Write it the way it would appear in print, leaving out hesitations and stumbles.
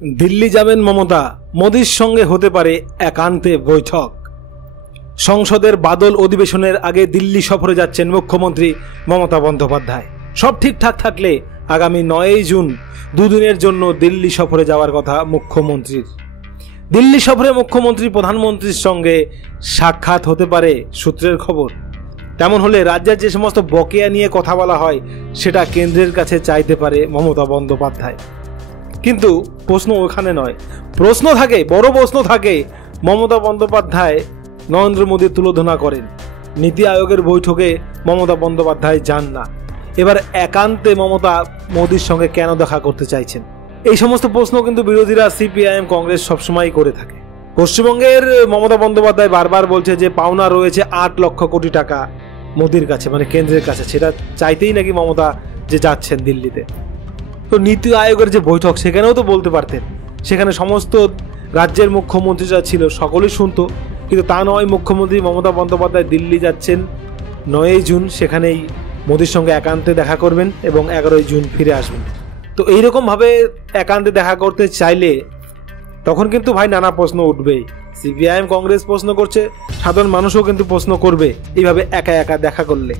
दिल्ली जाবেন মমতা, মোদির সঙ্গে হতে পারে একান্তে বৈঠক। সংসদের বাদল অধিবেশনের আগে দিল্লি সফরে যাচ্ছেন মুখ্যমন্ত্রী মমতা বন্দ্যোপাধ্যায়। সব ঠিকঠাক থাকলে আগামী 9 জুন দুদিনের জন্য দিল্লি সফরে যাওয়ার কথা মুখ্যমন্ত্রীর। দিল্লি সফরে মুখ্যমন্ত্রী প্রধানমন্ত্রীর সঙ্গে সাক্ষাৎ হতে পারে সূত্রের খবর। তেমন হলে রাজ্যের যে সমস্ত বকেয়া নিয়ে কথা বলা হয় সেটা কেন্দ্রের কাছে চাইতে পারে মমতা বন্দ্যোপাধ্যায়। কিন্তু প্রশ্ন ওখানে নয়, প্রশ্ন থাকে, বড় প্রশ্ন থাকে। মমতা বন্দ্যোপাধ্যায় নরেন্দ্র মোদীর তুলোধনা করেন, নীতি আয়োগের বৈঠকে মমতা বন্দ্যোপাধ্যায় যান না। এবার একান্তে মমতা মোদীর সঙ্গে কেন দেখা করতে চাইছেন? এই সমস্ত প্রশ্ন কিন্তু বিরোধীরা সিপিআইএম কংগ্রেস সবসময় করে থাকে। পশ্চিমবঙ্গের মমতা বন্দ্যোপাধ্যায় বারবার বলছে যে পাওনা রয়েছে 8 লক্ষ কোটি টাকা মোদীর কাছে, মানে কেন্দ্রের কাছে। সেটা চাইতেই নাকি মমতা যে যাচ্ছেন দিল্লিতে। তো নীতি আয়োগের যে বৈঠক সেখানেও তো বলতে পারতেন, সেখানে সমস্ত রাজ্যের মুখ্যমন্ত্রীরা ছিল, সকলেই শুনতো। কিন্তু তা নয়, মুখ্যমন্ত্রী মমতা বন্দ্যোপাধ্যায় দিল্লি যাচ্ছেন 9 জুন, সেখানেই মোদির সঙ্গে একান্তে দেখা করবেন এবং 11 জুন ফিরে আসবেন। তো এইরকমভাবে একান্তে দেখা করতে চাইলে তখন কিন্তু ভাই নানা প্রশ্ন উঠবেই। সিপিআইএম কংগ্রেস প্রশ্ন করছে, সাধারণ মানুষও কিন্তু প্রশ্ন করবে এইভাবে একা একা দেখা করলে।